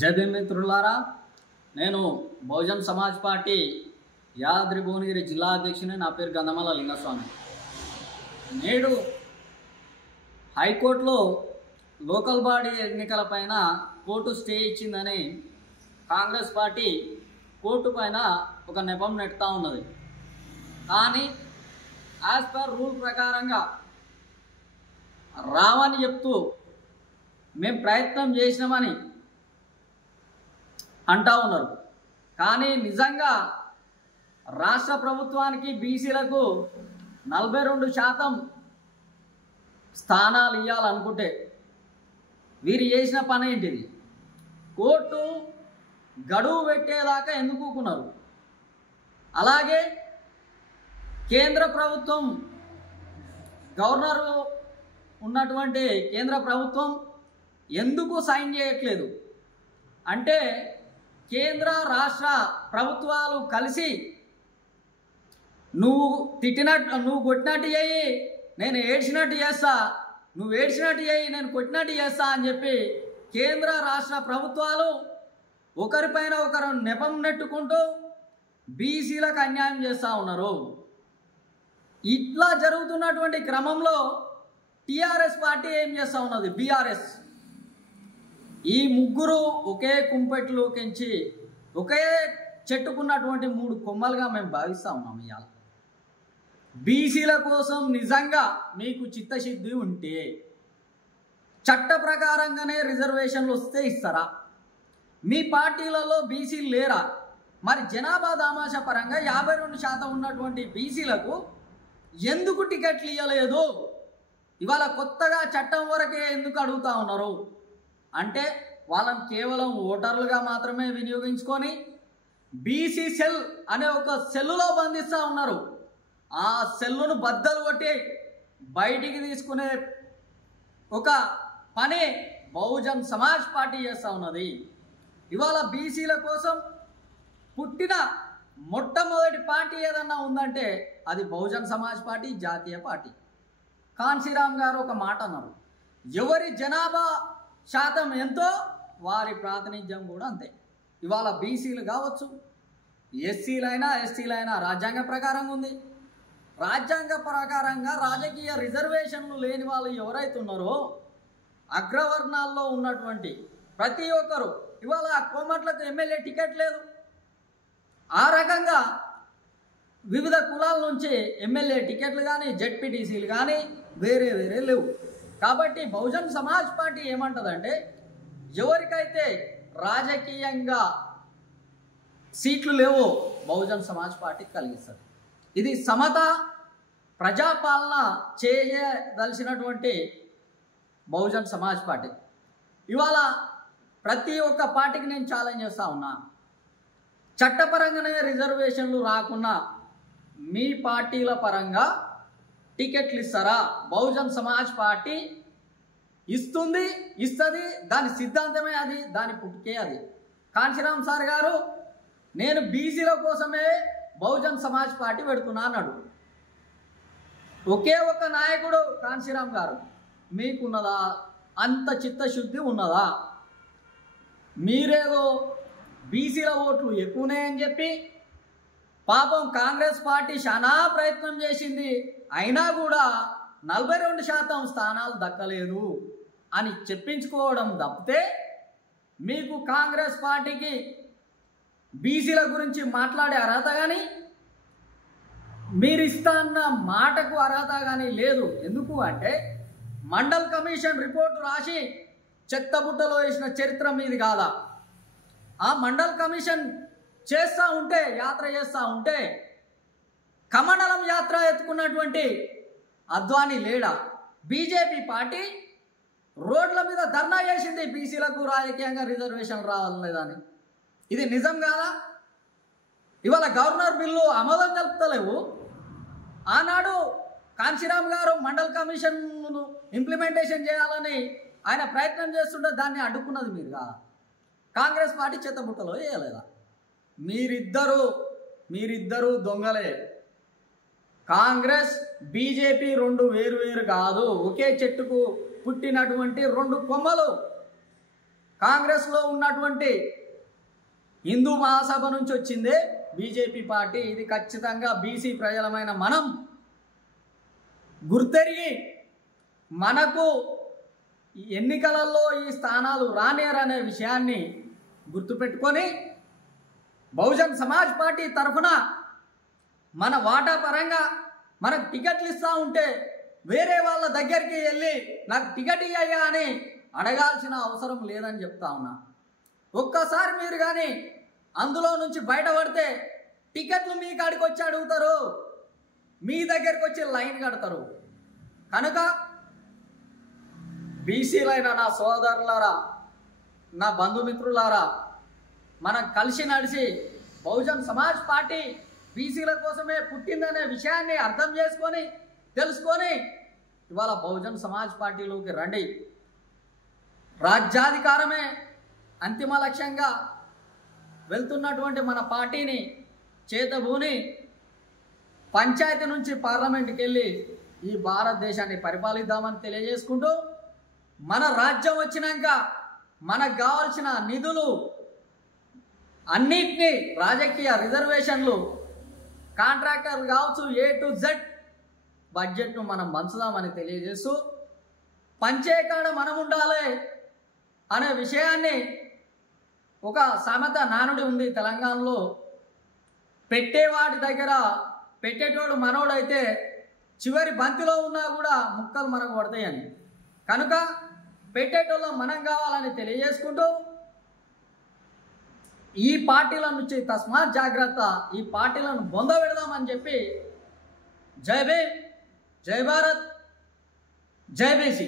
జై భీమ్ మిత్రులారా, నేను బహుజన్ సమాజ్ పార్టీ యాదాద్రి భువనగిరి జిల్లా అధ్యక్షుని. నా పేరు గంధమల లింగస్వామి. నేడు హైకోర్టులో లోకల్ బాడీ ఎన్నికలపైన కోర్టు స్టే ఇచ్చిందని కాంగ్రెస్ పార్టీ కోర్టు పైన ఒక నెపం నెట్టుతూ ఉన్నది. కానీ యాజ్ పర్ రూల్ ప్రకారంగా రావని చెప్తూ మేము ప్రయత్నం చేసినామని అంటా ఉన్నారు. కానీ నిజంగా రాష్ట్ర ప్రభుత్వానికి బీసీలకు 42% స్థానాలు ఇవ్వాలనుకుంటే వీరు చేసిన పని ఏంటిది? కోర్టు గడువు పెట్టేదాకా ఎందుకు ఊరుకున్నారు? అలాగే కేంద్ర ప్రభుత్వం గవర్నరు ఉన్నటువంటి కేంద్ర ప్రభుత్వం ఎందుకు సైన్ చేయట్లేదు? అంటే కేంద్ర రాష్ట్ర ప్రభుత్వాలు కలిసి నువ్వు తిట్టినట్టు నువ్వు కొట్టినట్టు చేయి, నేను ఏడ్చినట్టు చేస్తా, నువ్వు ఏడ్చినట్టు చేయి, నేను కొట్టినట్టు చేస్తా అని చెప్పి కేంద్ర రాష్ట్ర ప్రభుత్వాలు ఒకరిపైన ఒకరు నెపం నెట్టుకుంటూ బీసీలకు అన్యాయం చేస్తూ ఉన్నారు. ఇట్లా జరుగుతున్నటువంటి క్రమంలో టీఆర్ఎస్ పార్టీ ఏం చేస్తూ ఉన్నది? బీఆర్ఎస్ ఈ ముగ్గురు ఒకే కుంపెట్లు కెంచి ఒకే చెట్టుకున్నటువంటి 3 కొమ్మలుగా మేము భావిస్తూ ఉన్నాం. ఇవాళ బీసీల కోసం నిజంగా మీకు చిత్తశుద్ధి ఉంటే చట్ట ప్రకారంగానే రిజర్వేషన్లు వస్తే ఇస్తారా? మీ పార్టీలలో బీసీలు లేరా? మరి జనాభా దామాషా పరంగా 52% ఉన్నటువంటి బీసీలకు ఎందుకు టికెట్లు ఇవ్వలేదు? ఇవాళ కొత్తగా చట్టం వరకే ఎందుకు అడుగుతూ ఉన్నారు? అంటే వాళ్ళని కేవలం ఓటర్లుగా మాత్రమే వినియోగించుకొని బీసీ సెల్ అనే ఒక సెల్లులో బంధిస్తూ ఉన్నారు. ఆ సెల్లును బద్దలు కొట్టి బయటికి తీసుకునే ఒక పని బహుజన్ సమాజ్ పార్టీ చేస్తూ ఉన్నది. ఇవాళ బీసీల కోసం పుట్టిన మొట్టమొదటి పార్టీ ఏదన్నా ఉందంటే అది బహుజన్ సమాజ్ పార్టీ, జాతీయ పార్టీ. కాన్సీరామ్ గారు ఒక మాట అన్నారు, ఎవరి జనాభా శాతం ఎంతో వారి ప్రాతినిధ్యం కూడా అంతే. ఇవాళ బీసీలు కావచ్చు, ఎస్సీలైనా ఎస్టీలైనా రాజ్యాంగ ప్రకారంగా ఉంది. రాజ్యాంగ ప్రకారంగా రాజకీయ రిజర్వేషన్లు లేని వాళ్ళు ఎవరైతే ఉన్నారో అగ్రవర్ణాల్లో ఉన్నటువంటి ప్రతి ఒక్కరు, ఇవాళ కోమట్లకు ఎమ్మెల్యే టికెట్ లేదు. ఆ రకంగా వివిధ కులాల నుంచి ఎమ్మెల్యే టికెట్లు కానీ జెడ్పీటీసీలు కానీ వేరే వేరే లేవు. కాబట్టి బహుజన్ సమాజ్ పార్టీ ఏమంటుందంటే ఎవరికైతే రాజకీయంగా సీట్లు లేవో బహుజన్ సమాజ్ పార్టీ కలిగిస్తుంది. ఇది సమత ప్రజాపాలన చేయదలిసినటువంటి బహుజన్ సమాజ్ పార్టీ. ఇవాళ ప్రతి ఒక్క పార్టీకి నేను ఛాలెంజ్ చేస్తూ ఉన్నా, చట్టపరంగానే రిజర్వేషన్లు రాకున్నా మీ పార్టీల పరంగా టికెట్లు ఇస్తారా? బహుజన్ సమాజ్ పార్టీ ఇస్తుంది, ఇస్తుంది. దాని సిద్ధాంతమే అది, దాని పుట్టుకే అది. కాంచీరామ్ సార్ గారు నేను బీసీల కోసమే బహుజన్ సమాజ్ పార్టీ పెడుతున్నా అన్నాడు. ఒకే ఒక నాయకుడు కాంచీరామ్ గారు. మీకున్నదా అంత చిత్తశుద్ధి ఉన్నదా? మీరేదో బీసీల ఓట్లు ఎక్కువనే అని చెప్పి పాపం కాంగ్రెస్ పార్టీ చాలా ప్రయత్నం చేసింది, అయినా కూడా 42% స్థానాలు దక్కలేదు అని చెప్పించుకోవడం తప్పితే మీకు కాంగ్రెస్ పార్టీకి బీసీల గురించి మాట్లాడే అర్హత కానీ మీరు ఇస్తాన్న మాటకు అర్హత కానీ లేదు. ఎందుకు అంటే మండల్ కమిషన్ రిపోర్టు రాసి చెత్తబుట్టలో వేసిన చరిత్ర మీది కాదా? ఆ మండల్ కమిషన్ చేస్తూ ఉంటే, యాత్ర చేస్తూ ఉంటే కమండలం యాత్ర ఎత్తుకున్నటువంటి అద్వానీ లేడా? బీజేపీ పార్టీ రోడ్ల మీద ధర్నా చేసింది బీసీలకు రాజకీయంగా రిజర్వేషన్ రావాలనేదాన్ని. ఇది నిజం కాదా? ఇవాళ గవర్నర్ బిల్లు ఆమోదం తెలుపుతలేవు. ఆనాడు కాంచీరామ్ గారు మండల్ కమిషన్ను ఇంప్లిమెంటేషన్ చేయాలని ఆయన ప్రయత్నం చేస్తుంటే దాన్ని అడ్డుకున్నది మీరు కాదా? కాంగ్రెస్ పార్టీ చెత్తబుట్టలో వేయలేదా? మీరిద్దరు దొంగలే. కాంగ్రెస్ బీజేపీ 2 వేరు వేరు కాదు, ఒకే చెట్టుకు పుట్టినటువంటి 2 కొమ్మలు. కాంగ్రెస్లో ఉన్నటువంటి హిందూ మహాసభ నుంచి వచ్చిందే బీజేపీ పార్టీ. ఇది ఖచ్చితంగా బీసీ ప్రజలమైన మనం గుర్తెరిగి మనకు ఎన్నికలలో ఈ స్థానాలు రానేరనే విషయాన్ని గుర్తుపెట్టుకొని బహుజన్ సమాజ్ పార్టీ తరఫున మన వాటా పరంగా మనకు టికెట్లు ఇస్తూ ఉంటే వేరే వాళ్ళ దగ్గరికి వెళ్ళి నాకు టికెట్ ఇయ్యా అని అడగాల్సిన అవసరం లేదని చెప్తా ఉన్నా. ఒక్కసారి మీరు కానీ అందులో నుంచి బయటపడితే టికెట్లు మీ కాడికి వచ్చి అడుగుతారు, మీ దగ్గరికి వచ్చి లైన్ కడతారు. కనుక బీసీలైన నా సోదరులారా, నా బంధుమిత్రులారా, మనం కలిసి నడిచి బహుజన్ సమాజ్ పార్టీ బీసీల కోసమే పుట్టిందనే విషయాన్ని అర్థం చేసుకొని తెలుసుకొని ఇవాళ బహుజన్ సమాజ్ పార్టీలోకి రండి. రాజ్యాధికారమే అంతిమ లక్ష్యంగా వెళ్తున్నటువంటి మన పార్టీని చేతబూని పంచాయతీ నుంచి పార్లమెంట్కి వెళ్ళి ఈ భారతదేశాన్ని పరిపాలిద్దామని తెలియజేసుకుంటూ, మన రాజ్యం వచ్చినాక మనకు కావాల్సిన నిధులు అన్నిటినీ రాజకీయ రిజర్వేషన్లు కాంట్రాక్టర్లు కావచ్చు A to Z బడ్జెట్ను మనం పంచుదామని తెలియజేస్తూ, పంచేకాడ మనం ఉండాలి అనే విషయాన్ని ఒక సామెత నానుడి ఉంది తెలంగాణలో, పెట్టేవాడి దగ్గర పెట్టేటోడు మనోడైతే చివరి బంతిలో ఉన్నా కూడా ముక్కలు మనకు పడతాయని. కనుక పెట్టేటోళ్ళం మనం కావాలని తెలియజేసుకుంటూ ఈ పార్టీల నుంచి తస్మాత్ జాగ్రత్త, ఈ పార్టీలను బొందబెడదామని చెప్పి జై భీమ్, జై భారత్, జై బీసీ.